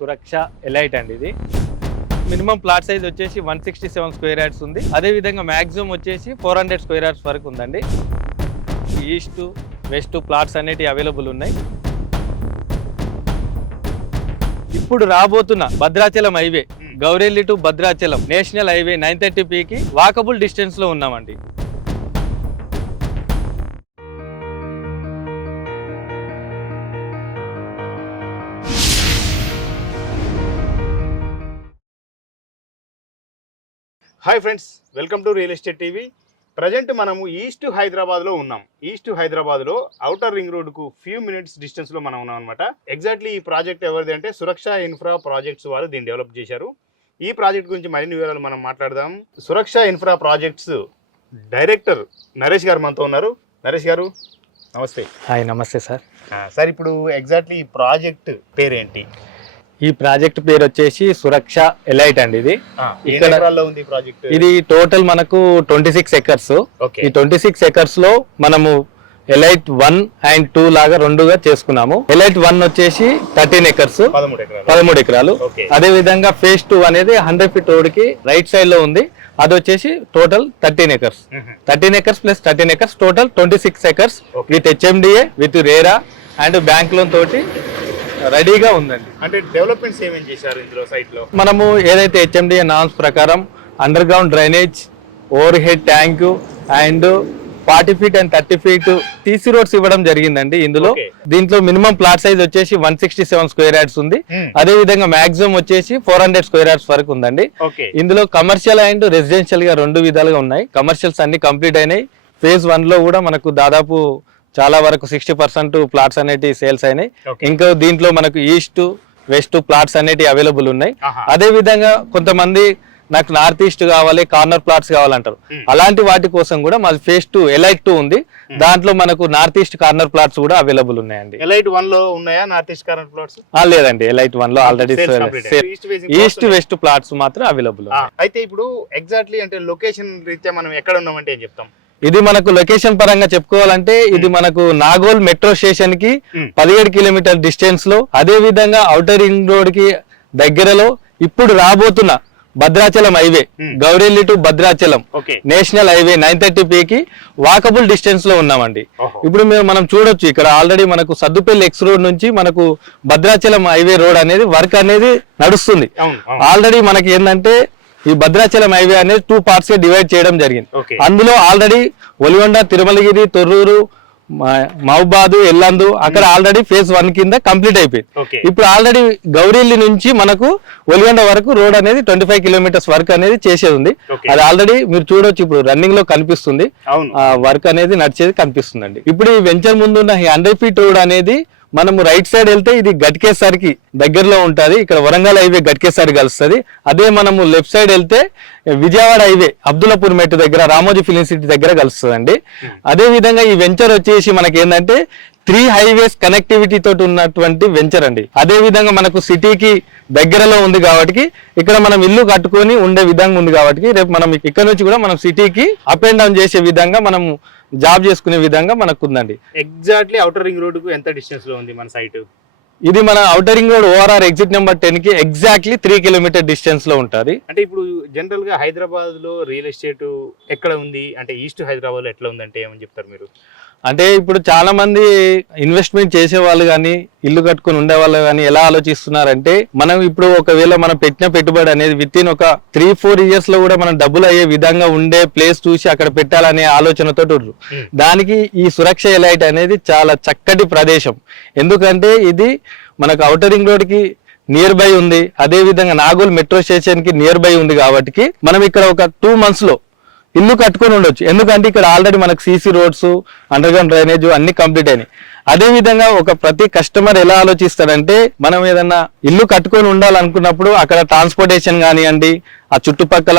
సురక్ష elite అండి. ఇది minimum plot size వచ్చేసి 167 స్క్వేర్ యార్డ్స్ ఉంది. అదే విధంగా మ్యాక్సిమం వచ్చేసి 400 స్క్వేర్ యార్డ్స్ వరకు ఉందండి. ఈస్ట్ వెస్ట్ ప్లాట్స్ అనేటివి అవైలబుల్ ఉన్నాయి. ఇప్పుడు రాబోతున్న Bhadrachalam highway Gourelli to Bhadrachalam national highway 930Pకి వాకబుల్ డిస్టెన్స్ లో ఉన్నామండి. Hi friends, welcome to real estate TV. Present మనము ఈస్ట్ హైదరాబాద్లో ఉన్నాం. ఈస్ట్ హైదరాబాద్లో ఔటర్ రింగ్ రోడ్కు ఫ్యూ మినిట్స్ డిస్టెన్స్లో మనం ఉన్నాం అనమాట. ఎగ్జాక్ట్లీ ఈ ప్రాజెక్ట్ ఎవరిది అంటే సురక్ష ఇన్ఫ్రా ప్రాజెక్ట్స్ వాళ్ళు దీన్ని డెవలప్ చేశారు. ఈ ప్రాజెక్ట్ గురించి మరిన్ని వివరాలు మనం మాట్లాడదాం. సురక్ష ఇన్ఫ్రా ప్రాజెక్ట్స్ డైరెక్టర్ నరేష్ గారు మనతో ఉన్నారు. నరేష్ గారు నమస్తే. హాయ్, నమస్తే సార్. సార్, ఇప్పుడు ఎగ్జాక్ట్లీ ఈ ప్రాజెక్ట్ పేరేంటి? ఈ ప్రాజెక్ట్ పేరు వచ్చేసి సురక్ష ఎలైట్ అండి. ఇది టోటల్ మనకు 26 ఎకర్స్. ఈ 26 ఎకర్స్ లో మనము ఎలైట్ 1 and 2 లాగా రెండుగా చేసుకున్నాము. ఎలైట్ 1 వచ్చేసి 13 ఎకర్స్ 13 ఎకరాలు. అదే విధంగా ఫేజ్ 2 అనేది 100 feet రోడ్ కి రైట్ సైడ్ లో ఉంది. అది వచ్చేసి total 13 acres. 13 acres plus 13 acres total 26 acres with HMDA with RERA and bank loan తోటి రెడీగా ఉందండి. అంటే డెవలప్మెంట్స్ ఏమేం చేశారు ఇందులో సైట్ లో? మనము ఏదైతే HMDA నామ్స్ ప్రకారం under ground drainage, over head tank and 40 feet and 30 feet TC roads ఇవ్వడం జరిగిందండి. ఇందులో దీంట్లో మినిమం ప్లాట్ సైజ్ వచ్చేసి 167 స్క్వేర్ యార్డ్స్ ఉంది. అదే విధంగా మాక్సిమం వచ్చేసి 400 స్క్వేర్ యార్డ్స్ వరకు ఉందండి. ఇందులో కమర్షియల్ అండ్ రెసిడెన్షియల్ గా రెండు విధాలుగా ఉన్నాయి. కమర్షియల్స్ అన్ని కంప్లీట్ అయినాయి. ఫేజ్ 1 లో కూడా మనకు దాదాపు చాలా వరకు 60% ప్లాట్స్ అనేటివి సేల్స్ అయినాయి. ఇంకా దీంట్లో మనకు ఈస్ట్ వెస్ట్ ప్లాట్స్ అనేటివి అవైలబుల్ ఉన్నాయి. అదే విధంగా కొంతమంది నాకు నార్త్ ఈస్ట్ కావాలి, కార్నర్ ప్లాట్స్ కావాలంటారు. అలాంటి వాటి కోసం కూడా మాది ఫేజ్ 2 ఎలైట్ 2 ఉంది. దాంట్లో మనకు నార్త్ ఈస్ట్ కార్నర్ ప్లాట్స్ కూడా అవైలబుల్ ఉన్నాయండి. ఎలైట్ 1 లో ఉన్నాయా నార్త్ ఈస్ట్ కార్నర్ ప్లాట్స్? లేదండి, ఎలైట్ 1 లో ఆల్రెడీ ఈస్ట్ వెస్ట్ ప్లాట్స్ మాత్రం అవైలబుల్. అయితే ఇప్పుడు ఎగ్జాక్ట్లీ అంటే లొకేషన్ రీత్యా మనం ఎక్కడ ఉన్నామంటే ఏం చెప్తాం? ఇది మనకు లొకేషన్ పరంగా చెప్పుకోవాలంటే ఇది మనకు నాగోల్ మెట్రో స్టేషన్ కి 17 కిలోమీటర్ డిస్టెన్స్ లో, అదే విధంగా ఔటర్ రింగ్ రోడ్ కి దగ్గరలో ఇప్పుడు రాబోతున్న Bhadrachalam highway Gourelli to Bhadrachalam national highway 930Pకి వాకబుల్ డిస్టెన్స్ లో ఉన్నామండి. ఇప్పుడు మనం చూడొచ్చు ఇక్కడ ఆల్రెడీ మనకు సద్దుపల్లి ఎక్స్ రోడ్ నుంచి మనకు భద్రాచలం హైవే రోడ్ అనేది వర్క్ అనేది నడుస్తుంది. ఆల్రెడీ మనకి ఏంటంటే ఈ భద్రాచలం హైవే అనేది 2 parts గా డివైడ్ చేయడం జరిగింది. అందులో ఆల్రెడీ ఒలిగొండ, తిరుమలగిరి, తొర్రూరు, మహబాద్, ఎల్లందు అక్కడ ఆల్రెడీ ఫేజ్ 1 కింద కంప్లీట్ అయిపోయింది. ఇప్పుడు ఆల్రెడీ గౌరెల్లి నుంచి మనకు ఒలిగొండ వరకు రోడ్ అనేది 25 kilometers వర్క్ అనేది చేసేది ఉంది. అది ఆల్రెడీ మీరు చూడొచ్చు, ఇప్పుడు రన్నింగ్ లో కనిపిస్తుంది. వర్క్ అనేది నడిచేది కనిపిస్తుందండి. ఇప్పుడు ఈ వెంచర్ ముందున్న 100 feet రోడ్ అనేది మనము రైట్ సైడ్ వెళ్తే ఇది గట్కేసరికి దగ్గరలో ఉంటుంది. ఇక్కడ వరంగల్ హైవే గట్కేసరి కలుస్తుంది. అదే మనము లెఫ్ట్ సైడ్ వెళ్తే విజయవాడ హైవే అబ్దుల్లాపూర్ మెట్టు దగ్గర రామోజీ ఫిలిం సిటీ దగ్గర కలుస్తుందండి. అదే విధంగా ఈ వెంచర్ వచ్చేసి మనకి ఏంటంటే 3 highways కనెక్టివిటీ తోటి ఉన్నటువంటి వెంచర్ అండి. అదే విధంగా మనకు సిటీకి దగ్గరలో ఉంది కాబట్టి ఇక్కడ మనం ఇల్లు కట్టుకొని ఉండే విధంగా ఉంది కాబట్టి రేపు మనం ఇక్కడ నుంచి కూడా మనం సిటీకి అప్ అండ్ డౌన్ చేసే విధంగా మనం జాబ్ చేసుకునే విధంగా మనకు ఉందండి. ఎగ్జాక్ట్లీ ఔటర్ రింగ్ రోడ్ కు ఎంత డిస్టెన్స్ లో ఉంది మన సైట్? ఇది మన outer ring road ORR exit number 10 కి ఎగ్జాక్ట్లీ 3 kilometer డిస్టెన్స్ లో ఉంటుంది. అంటే ఇప్పుడు జనరల్ గా హైదరాబాద్ లో రియల్ ఎస్టేట్ ఎక్కడ ఉంది అంటే ఈస్ట్ హైదరాబాద్ లో ఎట్లా ఉందంటే ఏమని చెప్తారు మీరు? అంటే ఇప్పుడు చాలా మంది ఇన్వెస్ట్మెంట్ చేసే వాళ్ళు కానీ ఇల్లు కట్టుకుని ఉండే వాళ్ళు కానీ ఎలా ఆలోచిస్తున్నారంటే, మనం ఇప్పుడు ఒకవేళ మనం పెట్టిన పెట్టుబడి అనేది విత్ ఇన్ ఒక 3-4 years లో కూడా మనం డబ్బులు అయ్యే విధంగా ఉండే ప్లేస్ చూసి అక్కడ పెట్టాలనే ఆలోచనతో ఉన్నారు. దానికి ఈ సురక్ష ఎలైట్ అనేది చాలా చక్కటి ప్రదేశం. ఎందుకంటే ఇది మనకు ఔటర్ రింగ్ రోడ్ కి నియర్ బై ఉంది. అదే విధంగా నాగోల్ మెట్రో స్టేషన్ కి నియర్ బై ఉంది కాబట్టి మనం ఇక్కడ ఒక 2 months లో ఇల్లు కట్టుకొని ఉండొచ్చు. ఎందుకంటే ఇక్కడ ఆల్రెడీ మనకు CC roads, under ground drainage అన్ని కంప్లీట్ అయినాయి. అదే విధంగా ఒక ప్రతి కస్టమర్ ఎలా ఆలోచిస్తారంటే, మనం ఏదన్నా ఇల్లు కట్టుకొని ఉండాలనుకున్నప్పుడు అక్కడ ట్రాన్స్పోర్టేషన్ కానివ్వండి, ఆ చుట్టుపక్కల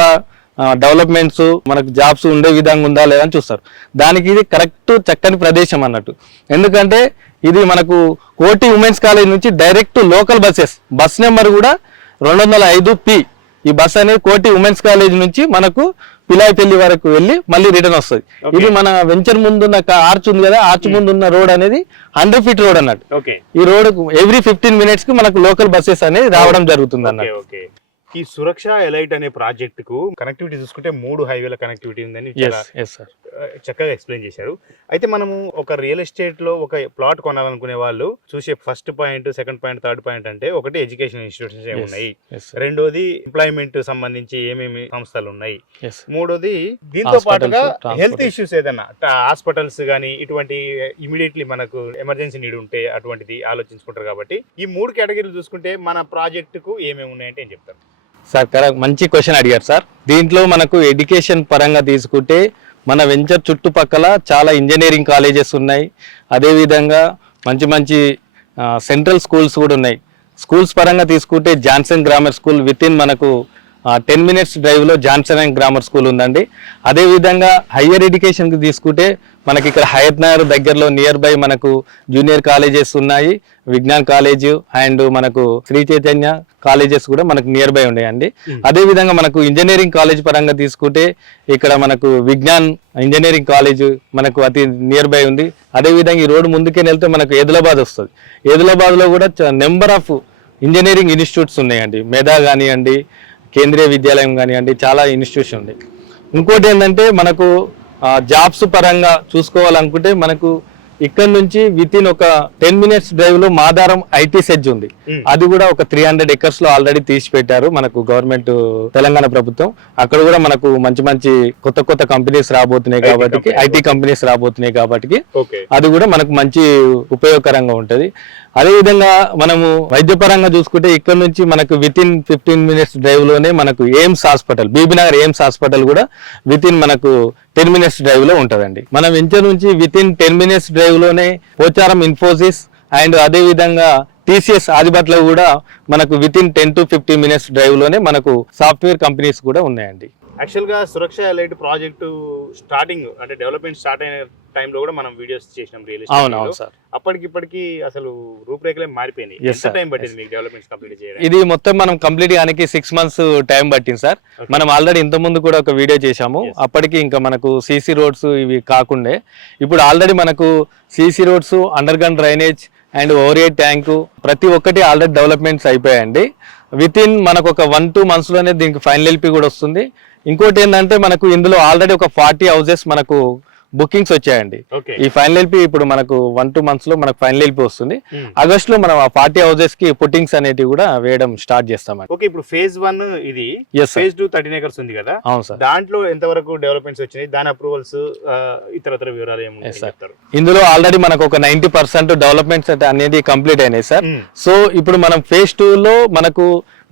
డెవలప్మెంట్స్, మనకు జాబ్స్ ఉండే విధంగా ఉందా లేదా అని చూస్తారు. దానికి ఇది కరెక్ట్ చక్కని ప్రదేశం అన్నట్టు. ఎందుకంటే ఇది మనకు కోటి ఉమెన్స్ కాలేజ్ నుంచి డైరెక్ట్ లోకల్ బస్ నెంబర్ కూడా 205P. ఈ బస్ అనేది కోటి ఉమెన్స్ కాలేజ్ నుంచి మనకు పిలాయిపల్లి వరకు వెళ్ళి మళ్ళీ రిటర్న్ వస్తుంది. ఇది మన వెంచర్ ముందున్న ఆర్చ్ ఉంది కదా, ఆర్చ్ ముందున్న రోడ్ అనేది 100 ఫీట్ రోడ్ అన్నట్టు. ఈ రోడ్ ఎవ్రీ 15 minutes కి మనకు లోకల్ బస్సెస్ అనేది రావడం జరుగుతుంది అన్నట్టు. ఈ సురక్ష ఎలైట్ అనే ప్రాజెక్ట్ కు కనెక్టివిటీ చూసుకుంటే 3 హైవేల కనెక్టివిటీ ఉందని చక్కగా ఎక్స్ప్లెయిన్ చేశారు. అయితే మనము ఒక రియల్ ఎస్టేట్ లో ఒక ప్లాట్ కొనాలనుకునే వాళ్ళు చూసే first point, second point, third point అంటే ఒకటి ఎడ్యుకేషన్ ఇన్స్టిట్యూషన్స్ ఏమున్నాయి, రెండోది ఎంప్లాయ్మెంట్ సంబంధించి ఏమేమి సంస్థలు ఉన్నాయి, మూడోది దీంతో పాటుగా హెల్త్ ఇష్యూస్ ఏదైనా హాస్పిటల్స్ కానీ ఇటువంటి ఇమీడియట్లీ మనకు ఎమర్జెన్సీ నీడ్ ఉంటే అటువంటిది ఆలోచించుకుంటారు. కాబట్టి ఈ 3 కేటగిరీలు చూసుకుంటే మన ప్రాజెక్ట్ కు ఏమేమి ఉన్నాయంటే ఏం చెప్తారు సార్? కరెక్ట్, మంచి క్వశ్చన్ అడిగారు సార్. దీంట్లో మనకు ఎడ్యుకేషన్ పరంగా తీసుకుంటే మన వెంచర్ చుట్టుపక్కల చాలా ఇంజనీరింగ్ కాలేజెస్ ఉన్నాయి. అదేవిధంగా మంచి మంచి సెంట్రల్ స్కూల్స్ కూడా ఉన్నాయి. స్కూల్స్ పరంగా తీసుకుంటే Johnson grammar school with in మనకు 10 minutes డ్రైవ్లో జాన్సన్ అండ్ గ్రామర్ స్కూల్ ఉందండి. అదేవిధంగా హయ్యర్ ఎడ్యుకేషన్కి తీసుకుంటే మనకి ఇక్కడ హయత్ నగర్ దగ్గరలో నియర్ బై మనకు జూనియర్ కాలేజెస్ ఉన్నాయి, విజ్ఞాన్ కాలేజ్ అండ్ మనకు శ్రీ చైతన్య కాలేజెస్ కూడా మనకు నియర్ బై ఉన్నాయండి. అదేవిధంగా మనకు ఇంజనీరింగ్ కాలేజ్ పరంగా తీసుకుంటే ఇక్కడ మనకు విజ్ఞాన్ ఇంజనీరింగ్ కాలేజ్ మనకు అతి నియర్ బై ఉంది. అదేవిధంగా ఈ రోడ్డు ముందుకే వెళ్తే మనకు ఏదిలాబాద్ వస్తుంది. ఏదిలాబాద్లో కూడా నెంబర్ ఆఫ్ ఇంజనీరింగ్ ఇన్స్టిట్యూట్స్ ఉన్నాయండి. మెదా కానివ్వండి, కేంద్రీయ విద్యాలయం కానివ్వండి, చాలా ఇన్స్టిట్యూషన్ ఉంది. ఇంకోటి ఏంటంటే మనకు జాబ్స్ పరంగా చూసుకోవాలనుకుంటే మనకు ఇక్కడ నుంచి విత్ ఇన్ ఒక 10 minutes డ్రైవ్ లో మాదారం ఐటీ సెజ్ ఉంది. అది కూడా ఒక 300 acres లో ఆల్రెడీ తీసి పెట్టారు మనకు గవర్నమెంట్ తెలంగాణ ప్రభుత్వం. అక్కడ కూడా మనకు మంచి మంచి కొత్త కొత్త కంపెనీస్ రాబోతున్నాయి కాబట్టి, ఐటీ కంపెనీస్ రాబోతున్నాయి కాబట్టి అది కూడా మనకు మంచి ఉపయోగకరంగా ఉంటది. అదేవిధంగా మనము వైద్యపరంగా చూసుకుంటే ఇక్కడ నుంచి మనకు విత్ ఇన్ 15 minutes డ్రైవ్ లోనే మనకు AIIMS hospital, Bibinagar AIIMS hospital కూడా విత్ ఇన్ మనకు 10 minutes డ్రైవ్ లో ఉంటదండి. మన వెంచర్ నుంచి విత్ ఇన్ 10 minutes డ్రైవ్ లోనే పోచారం ఇన్ఫోసిస్ అండ్ అదే విధంగా టీసీఎస్ ఆదిబట్లో కూడా మనకు with in 10 to 15 minutes drive లోనే మనకు సాఫ్ట్వేర్ కంపెనీస్ కూడా ఉన్నాయండి. యాక్చువల్ గా సురక్ష ఎలైట్ ప్రాజెక్టు స్టార్టింగ్ అంటే డెవలప్మెంట్ స్టార్ట్ అయిన టైంలో కూడా మనం వీడియోస్ చేసినాం రియల్ ఎస్టేట్. అప్పటికిప్పటికి అసలు రూపురేఖలే మారిపోయినాయి. ఎంత టైం పట్టింది మీకు డెవలప్మెంట్స్ కంప్లీట్ చేయడానికి? ఇది మొత్తం మనం కంప్లీట్ గానికి 6 months టైం పట్టింది సార్. మనం ఆల్రెడీ ఇంత ముందు కూడా ఒక వీడియో చేశాము. అప్పటికి ఇంకా మనకు సీసీ రోడ్స్ ఇవి కాకుండే ఇప్పుడు ఆల్రెడీ మనకు CC roads, under ground drainage and over head tank ప్రతి ఒక్కటి ఆల్రెడీ డెవలప్మెంట్స్ అయిపోయాయండి. విత్ ఇన్ మనకు ఒక 1-2 months లోనే దీనికి ఫైనల్ ఎల్పీ కూడా వస్తుంది. ఇంకోటి ఏంటంటే మనకు ఇందులో ఆల్రెడీ ఒక 40 houses మనకు బుకింగ్స్ వచ్చాయండి. ఈ ఫైనల్ ఎల్పీ ఇప్పుడు మనకు 1-2 months లో మనకు ఫైనల్ ఎల్పీ వస్తుంది. ఆగస్ట్ లో మనం ఆ 40 houses కి పుట్టింగ్స్ అనేటివి కూడా వేయడం స్టార్ట్ చేస్తామండి. ఓకే, ఇప్పుడు phase 1 ఇది, phase 2 13 acres ఉంది కదా, అవును సార్. దాంట్లో ఎంత వరకు డెవలప్మెంట్స్ వచ్చినాయి, దాని అప్రూవల్స్ ఇతర వివరాలు ఏముంటాయి? ఇందులో ఆల్రెడీ మనకు ఒక 90% డెవలప్మెంట్స్ అనేది కంప్లీట్ అయినాయి సార్. సో ఇప్పుడు మనం phase 2 లో మనకు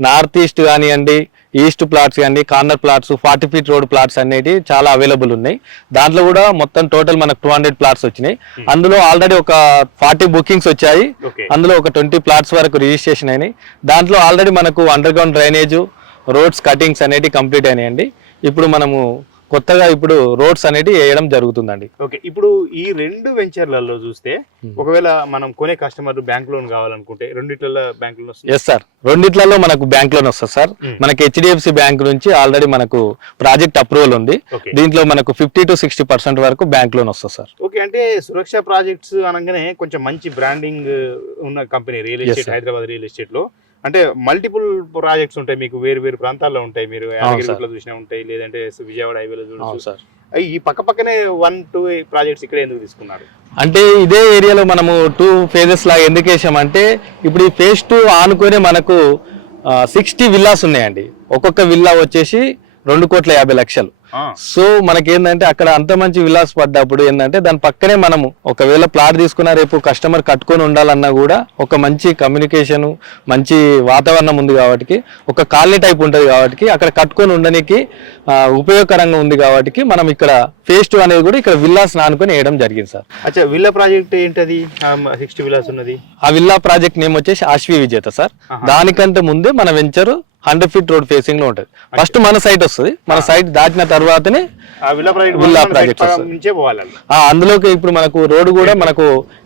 నార్త్ ఈస్ట్ కానివ్వండి, ఈస్ట్ ప్లాట్స్ కానీ, corner plots, 40 feet road plots అనేవి చాలా అవైలబుల్ ఉన్నాయి. దాంట్లో కూడా మొత్తం టోటల్ మనకు 200 ప్లాట్స్ వచ్చినాయి. అందులో ఆల్రెడీ ఒక 40 బుకింగ్స్ వచ్చాయి. అందులో ఒక 20 ప్లాట్స్ వరకు రిజిస్ట్రేషన్ అయినాయి. దాంట్లో ఆల్రెడీ మనకు under ground drainage, roads cuttings అనేవి కంప్లీట్ అయినాయండి. ఇప్పుడు మనము కొత్తగా ఇప్పుడు రోడ్స్ అనేవి వేయడం జరుగుతుందండి. ఓకే, ఇప్పుడు ఈ 2 వెంచర్లలో చూస్తే ఒకవేళ మనం కొనే కస్టమర్ బ్యాంక్ లోన్ కావాలనుకుంటే రెండిట్లలో బ్యాంక్ లోన్ వస్తుంది? ఎస్ సార్, రెండిట్లలో మనకు బ్యాంక్ లోన్ వస్తుంది సార్. మనకి హెచ్డిఎఫ్సి బ్యాంక్ నుంచి ఆల్రెడీ మనకు ప్రాజెక్ట్ అప్రూవల్ ఉంది. దీంట్లో మనకు 50 to 60% వరకు బ్యాంక్ లోన్ వస్తుంది సార్. ఓకే, అంటే సురక్ష ప్రాజెక్ట్స్ అనగానే కొంచెం మంచి బ్రాండింగ్ ఉన్న company real estate, Hyderabad real estate లో. అంటే మల్టిపుల్ ప్రాజెక్ట్స్ ఉంటాయి మీకు, వేరు వేరు ప్రాంతాల్లో ఉంటాయి. మీరు యాదగిరిగుట్టలో చూసినా ఉంటాయి, లేదంటే విజయవాడ హైవేలో చూడొచ్చు. ఈ పక్కనే 1-2 ప్రాజెక్ట్స్ ఇక్కడ ఎందుకు తీసుకున్నారు? అంటే ఇదే ఏరియాలో మనము 2 phases లాగా ఎందుకు వేసామంటే ఇప్పుడు ఈ phase 2 ఆనుకొని మనకు 60 విల్లాస్ ఉన్నాయండి. ఒక్కొక్క విల్లా వచ్చేసి 2,50,00,000. సో మనకేందంటే అక్కడ అంత మంచి విలాస్ పడ్డప్పుడు ఏంటంటే దాని పక్కనే మనము ఒకవేళ ప్లాట్ తీసుకున్న రేపు కస్టమర్ కట్టుకొని ఉండాలన్నా కూడా ఒక మంచి కమ్యూనికేషన్, మంచి వాతావరణం ఉంది కాబట్టి, ఒక కాలనీ టైప్ ఉంటుంది కాబట్టి అక్కడ కట్టుకొని ఉండడానికి ఉపయోగకరంగా ఉంది కాబట్టి మనం ఇక్కడ phase 2 అనేది కూడా ఇక్కడ విల్లాస్ నానుకొని వేయడం జరిగింది సార్. అచ్చా, విల్లా ప్రాజెక్ట్ ఏంటది? 60 విల్లాస్ ఉన్నది. ఆ విల్లా ప్రాజెక్ట్ నేమ్ వచ్చేసి ఆశ్వి విజేత సార్. దానికంటే ముందే మన వెంచర్ 100 feet రోడ్ ఫేసింగ్ లో ఉంటుంది. ఫస్ట్ మన సైట్ వస్తుంది, మన సైట్ దాటిన తర్వాతనే విల్లా ప్రాజెక్ట్ వస్తుంది. అందులోకి ఇప్పుడు మనకు రోడ్ కూడా మనకు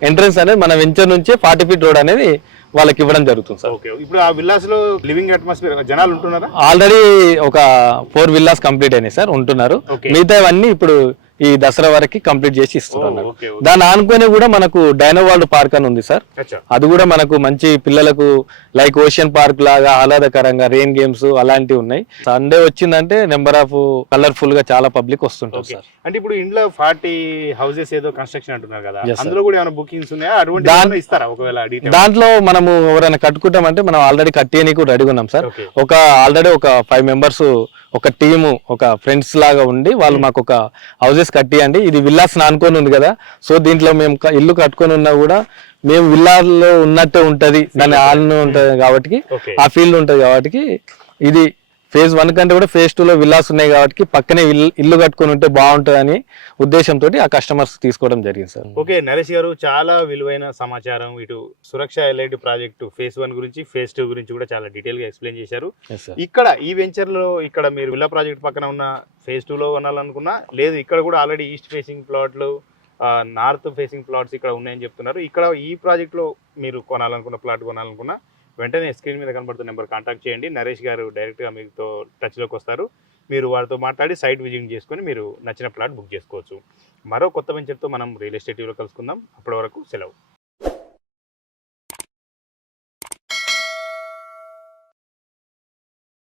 ఎంట్రన్స్ అనేది మన వెంచర్ నుంచి 40 feet రోడ్ అనేది వాళ్ళకి ఇవ్వడం జరుగుతుంది సార్. ఓకే, ఇప్పుడు ఆ విల్లాస్ లో లివింగ్ అట్మాస్ఫియర్ జనాలు ఉంటున్నారా? ఆల్రెడీ ఒక 4 విల్లాస్ కంప్లీట్ అయినాయి సార్, ఉంటున్నారు. Okay. మిగతావన్నీ ఇప్పుడు ఈ దసరా వరకు కంప్లీట్ చేసి ఇస్తున్నారు. ఓకే, దాని ఆనుకొని కూడా మనకు డైనో వరల్డ్ పార్క్ అని ఉంది సార్. అచ్చా. అది కూడా మనకు మంచి పిల్లలకు లైక్ ఓషన్ పార్క్ లాగా ఆహ్లాదకరంగా రెయిన్ గేమ్స్ అలాంటివి ఉన్నాయి. సండే వచ్చిందంటే నెంబర్ ఆఫ్ కలర్ఫుల్ గా చాలా పబ్లిక్ వస్తుంటారు ఓకే. సార్. అంటే ఇప్పుడు ఇంట్లో 40 హౌసెస్ ఏదో కన్స్ట్రక్షన్ అంటున్నారు కదా, Yes, sir. అందులో కూడా ఏమైనా బుకింగ్స్ ఉన్నాయా? అటువంటి ఏమైనా ఇస్తారా ఒకవేళ అడిగితే? దాంట్లో మనము ఎవరైనా కట్టుకుంటామంటే మనం ఆల్రెడీ కట్టేయనీకి రెడీగా ఉన్నాం సార్. ఓకే. ఆల్రెడీ ఒక 5 మెంబర్స్ ఒక టీము ఒక ఫ్రెండ్స్ లాగా ఉండి వాళ్ళు మాకు ఒక హౌసెస్ కట్టియండి, ఇది విల్లాస్ నానుకొని ఉంది కదా, సో దీంట్లో మేము ఇల్లు కట్టుకొని ఉన్నా కూడా మేము విల్లాల్లో ఉన్నట్టే ఉంటది, దాని ఆల్ను ఉంటది కాబట్టి ఓకే. ఆ ఫీల్డ్ ఉంటది కాబట్టి ఇది ఫేజ్ 1 కంటే కూడా ఫేజ్ 2 లో విల్లాస్ ఉన్నాయి కాబట్టి పక్కనే ఇల్లు కట్టుకొని ఉంటే బాగుంటుందని ఉద్దేశంతో ఆ కస్టమర్స్ తీసుకోవడం జరిగింది సార్. ఓకే నరేష్ గారు, చాలా విలువైన సమాచారం ఇటు సురక్ష ఎల్ఐడి ప్రాజెక్టు ఫేజ్ 1 గురించి ఫేజ్ 2 గురించి కూడా చాలా డీటెయిల్ గా ఎక్స్ప్లెయిన్ చేశారు. Yes, sir. ఇక్కడ ఈ వెంచర్ లో ఇక్కడ మీరు విల్లా ప్రాజెక్ట్ పక్కన ఉన్న ఫేజ్ 2 లో కొనాలనుకున్నా, లేదు ఇక్కడ కూడా ఆల్రెడీ ఈస్ట్ ఫేసింగ్ ప్లాట్లు నార్త్ ఫేసింగ్ ప్లాట్స్ ఇక్కడ ఉన్నాయని చెప్తున్నారు. ఇక్కడ ఈ ప్రాజెక్ట్ లో మీరు కొనాలనుకున్న ప్లాట్ కొనాలనుకున్నా వెంటనే స్క్రీన్ మీద కనబడుతున్న నెంబర్ కాంటాక్ట్ చేయండి. నరేష్ గారు డైరెక్ట్గా మీతో టచ్లోకి వస్తారు. మీరు వారితో మాట్లాడి సైట్ విజిట్ చేసుకొని మీరు నచ్చిన ప్లాట్ బుక్ చేసుకోవచ్చు. మరో కొత్త వెంచర్తో మనం రియల్ ఎస్టేట్ టీవీలో కలుసుకుందాం. అప్పటి వరకు సెలవు.